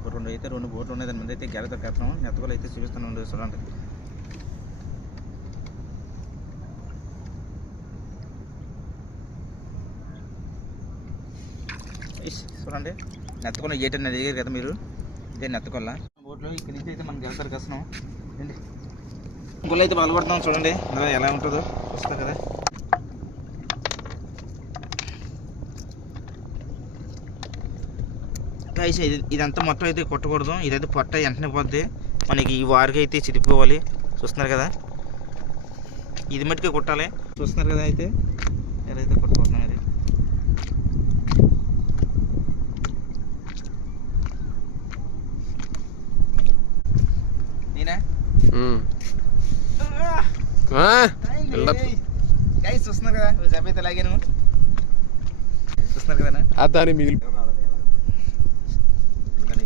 ఇప్పుడు రెండు బోట్లు ఉన్నాయి. దాని మీద అయితే గెల తొక్కేస్తున్నాం. నెత్తగోలు అయితే చూపిస్తున్నాం చూడండి. చూడండి నెత్తకొల్ల ఏటని అడిగారు కదా మీరు, ఇదే నెత్తకొల్ల బోట్లో. ఇక్కడి నుంచి అయితే మనం గెల తొక్కేస్తున్నాం అండి. ఇంకొల్లు అయితే పగలగొడుతున్నాం చూడండి ఎలా ఉంటుందో చూస్తారు కదా. గైస్ ఇదంతా మొత్తం అయితే కొట్టకూడదు, ఇదైతే పొట్ట వెంటనే పోద్ది మనకి. ఈ వారికి అయితే చిరిగిపోవాలి చూస్తున్నారు కదా. ఇది మట్టుకే కొట్టాలి చూస్తున్నారు కదా. అయితే ఎలా అయితే కొట్టుకుంటున్నాం అది. నేనా గైస్ చూస్తున్నారు కదా. జబ్బైతే లాగాను చూస్తున్నారు కదా. అదాని మిగిలి